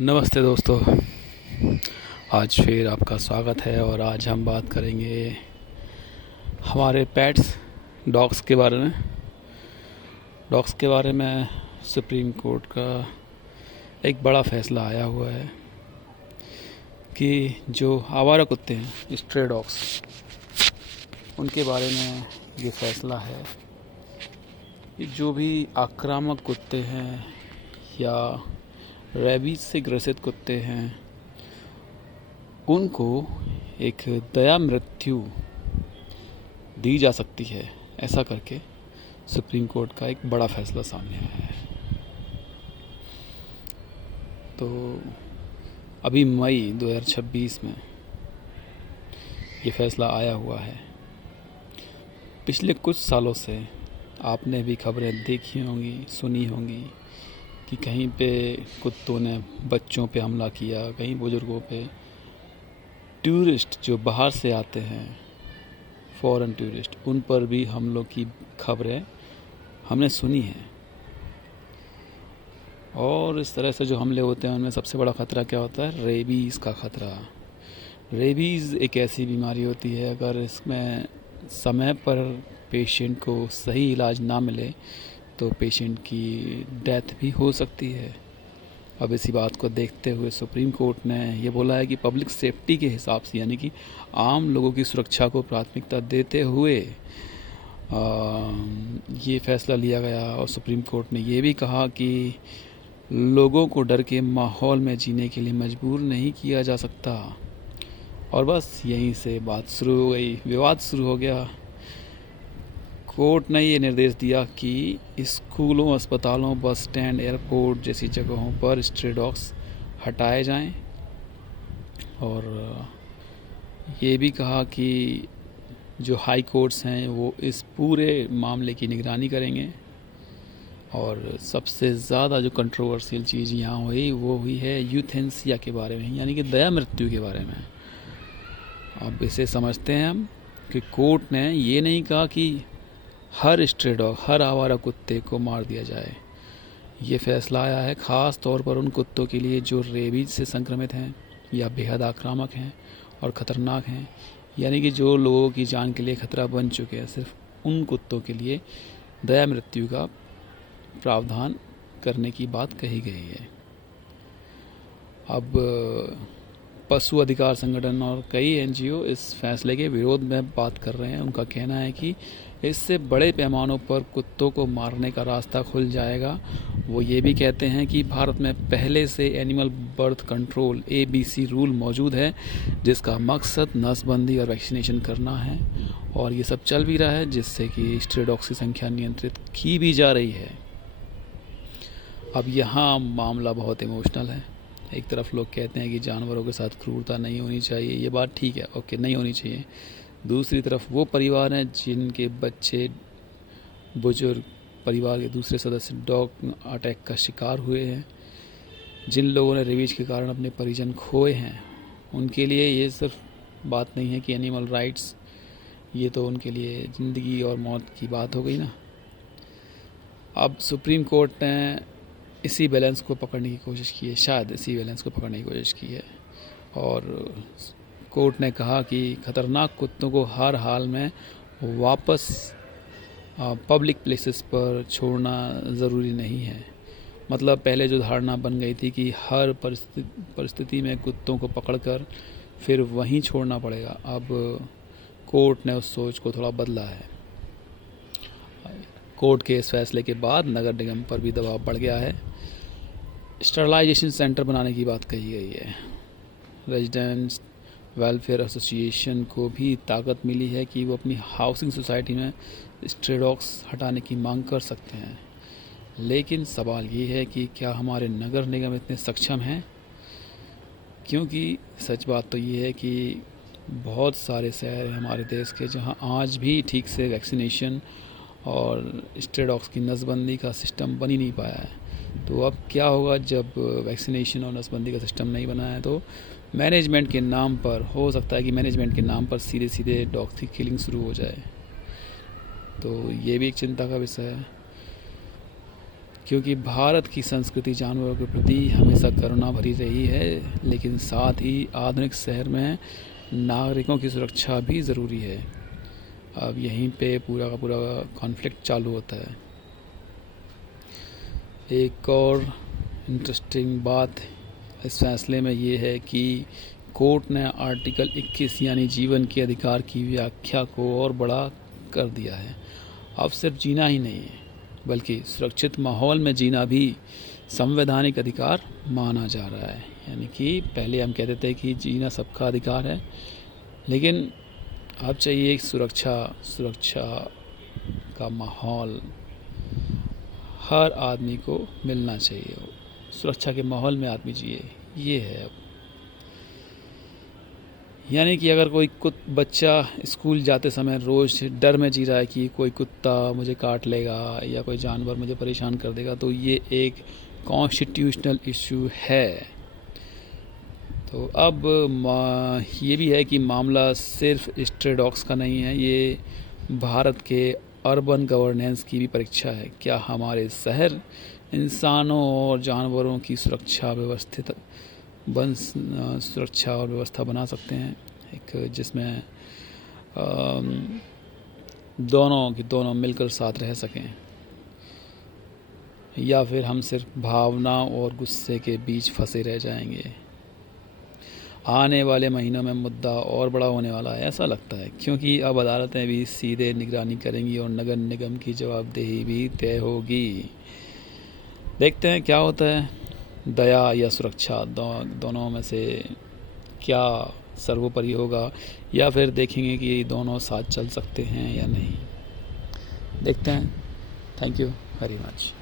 नमस्ते दोस्तों। आज फिर आपका स्वागत है और आज हम बात करेंगे हमारे पेट्स डॉग्स के बारे में। सुप्रीम कोर्ट का एक बड़ा फैसला आया हुआ है कि जो आवारा कुत्ते हैं, स्ट्रे डॉग्स, उनके बारे में ये फैसला है कि जो भी आक्रामक कुत्ते हैं या रेबीज से ग्रसित कुत्ते हैं उनको एक दया मृत्यु दी जा सकती है। ऐसा करके सुप्रीम कोर्ट का एक बड़ा फैसला सामने आया है। तो अभी मई 2026 में ये फैसला आया हुआ है। पिछले कुछ सालों से आपने भी खबरें देखी होंगी, सुनी होंगी कि कहीं पे कुत्तों ने बच्चों पे हमला किया, कहीं बुजुर्गों पे। टूरिस्ट जो बाहर से आते हैं, फॉरेन टूरिस्ट, उन पर भी हमलों की खबरें हमने सुनी हैं। और इस तरह से जो हमले होते हैं उनमें सबसे बड़ा ख़तरा क्या होता है? रेबीज़ का ख़तरा। रेबीज़ एक ऐसी बीमारी होती है, अगर इसमें समय पर पेशेंट को सही इलाज ना मिले तो पेशेंट की डेथ भी हो सकती है। अब इसी बात को देखते हुए सुप्रीम कोर्ट ने ये बोला है कि पब्लिक सेफ्टी के हिसाब से, यानी कि आम लोगों की सुरक्षा को प्राथमिकता देते हुए ये फैसला लिया गया। और सुप्रीम कोर्ट ने ये भी कहा कि लोगों को डर के माहौल में जीने के लिए मजबूर नहीं किया जा सकता। और बस यहीं से बात शुरू हो गई, विवाद शुरू हो गया। कोर्ट ने ये निर्देश दिया कि स्कूलों, अस्पतालों, बस स्टैंड, एयरपोर्ट जैसी जगहों पर स्ट्रे डॉग्स हटाए जाएं। और ये भी कहा कि जो हाई कोर्ट्स हैं वो इस पूरे मामले की निगरानी करेंगे। और सबसे ज़्यादा जो कंट्रोवर्शियल चीज़ यहाँ हुई वो हुई है यूथेनेसिया के बारे में, यानी कि दया मृत्यु के बारे में। अब इसे समझते हैं हम कि कोर्ट ने ये नहीं कहा कि हर स्ट्रे डॉग, हर आवारा कुत्ते को मार दिया जाए। ये फैसला आया है ख़ास तौर पर उन कुत्तों के लिए जो रेबीज से संक्रमित हैं या बेहद आक्रामक हैं और ख़तरनाक हैं, यानी कि जो लोगों की जान के लिए खतरा बन चुके हैं। सिर्फ उन कुत्तों के लिए दया मृत्यु का प्रावधान करने की बात कही गई है। अब पशु अधिकार संगठन और कई एनजीओ इस फैसले के विरोध में बात कर रहे हैं। उनका कहना है कि इससे बड़े पैमानों पर कुत्तों को मारने का रास्ता खुल जाएगा। वो ये भी कहते हैं कि भारत में पहले से animal birth control ABC rule मौजूद है, जिसका मकसद नसबंदी और वैक्सीनेशन करना है। और ये सब चल भी रहा है, जिससे कि स्ट्रे डॉग्स की संख्या नियंत्रित की भी जा रही है। अब यहाँ मामला बहुत इमोशनल है। एक तरफ लोग कहते हैं कि जानवरों के साथ क्रूरता नहीं होनी चाहिए, ये बात ठीक है, ओके, नहीं होनी चाहिए। दूसरी तरफ वो परिवार हैं जिनके बच्चे, बुजुर्ग, परिवार के दूसरे सदस्य डॉग अटैक का शिकार हुए हैं, जिन लोगों ने रेबीज के कारण अपने परिजन खोए हैं, उनके लिए ये सिर्फ बात नहीं है कि एनिमल राइट्स, ये तो उनके लिए ज़िंदगी और मौत की बात हो गई ना। अब सुप्रीम कोर्ट ने इसी बैलेंस को पकड़ने की कोशिश की है, शायद इसी बैलेंस को पकड़ने की कोशिश की है। और कोर्ट ने कहा कि खतरनाक कुत्तों को हर हाल में वापस पब्लिक प्लेसेस पर छोड़ना ज़रूरी नहीं है। मतलब पहले जो धारणा बन गई थी कि हर परिस्थिति में कुत्तों को पकड़कर फिर वहीं छोड़ना पड़ेगा, अब कोर्ट ने उस सोच को थोड़ा बदला है। कोर्ट के इस फैसले के बाद नगर निगम पर भी दबाव बढ़ गया है। स्टरलाइजेशन सेंटर बनाने की बात कही गई है। रेजिडेंट्स वेलफेयर एसोसिएशन को भी ताकत मिली है कि वो अपनी हाउसिंग सोसाइटी में स्ट्रे डॉग्स हटाने की मांग कर सकते हैं। लेकिन सवाल ये है कि क्या हमारे नगर निगम इतने सक्षम हैं? क्योंकि सच बात तो ये है कि बहुत सारे शहर हैं हमारे देश के जहां आज भी ठीक से वैक्सीनेशन और स्ट्रे डॉग्स की नसबंदी का सिस्टम बन ही नहीं पाया है। तो अब क्या होगा जब वैक्सीनेशन और नसबंदी का सिस्टम नहीं बना है? तो मैनेजमेंट के नाम पर, हो सकता है कि मैनेजमेंट के नाम पर सीधे सीधे डॉग्स की किलिंग शुरू हो जाए। तो ये भी एक चिंता का विषय है क्योंकि भारत की संस्कृति जानवरों के प्रति हमेशा करुणा भरी रही है, लेकिन साथ ही आधुनिक शहर में नागरिकों की सुरक्षा भी ज़रूरी है। अब यहीं पे पूरा का पूरा कॉन्फ्लिक्ट चालू होता है। एक और इंटरेस्टिंग बात इस फैसले में ये है कि कोर्ट ने आर्टिकल 21 यानी जीवन के अधिकार की व्याख्या को और बड़ा कर दिया है। अब सिर्फ जीना ही नहीं है, बल्कि सुरक्षित माहौल में जीना भी संवैधानिक अधिकार माना जा रहा है। यानी कि पहले हम कहते थे कि जीना सबका अधिकार है, लेकिन अब चाहिए एक सुरक्षा का माहौल हर आदमी को मिलना चाहिए। सुरक्षा के माहौल में आदमी जिए, ये है अब। यानी कि अगर कोई बच्चा स्कूल जाते समय रोज़ डर में जी रहा है कि कोई कुत्ता मुझे काट लेगा या कोई जानवर मुझे परेशान कर देगा, तो ये एक कॉन्स्टिट्यूशनल इशू है। तो अब ये भी है कि मामला सिर्फ स्ट्रे डॉग्स का नहीं है, ये भारत के अर्बन गवर्नेंस की भी परीक्षा है। क्या हमारे शहर इंसानों और जानवरों की सुरक्षा और व्यवस्था बना सकते हैं, एक जिसमें दोनों मिलकर साथ रह सकें, या फिर हम सिर्फ भावना और गुस्से के बीच फंसे रह जाएंगे। आने वाले महीनों में मुद्दा और बड़ा होने वाला है, ऐसा लगता है, क्योंकि अब अदालतें भी सीधे निगरानी करेंगी और नगर निगम की जवाबदेही भी तय होगी। देखते हैं क्या होता है, दया या सुरक्षा दोनों में से क्या सर्वोपरि होगा, या फिर देखेंगे कि दोनों साथ चल सकते हैं या नहीं। देखते हैं। Thank you very much.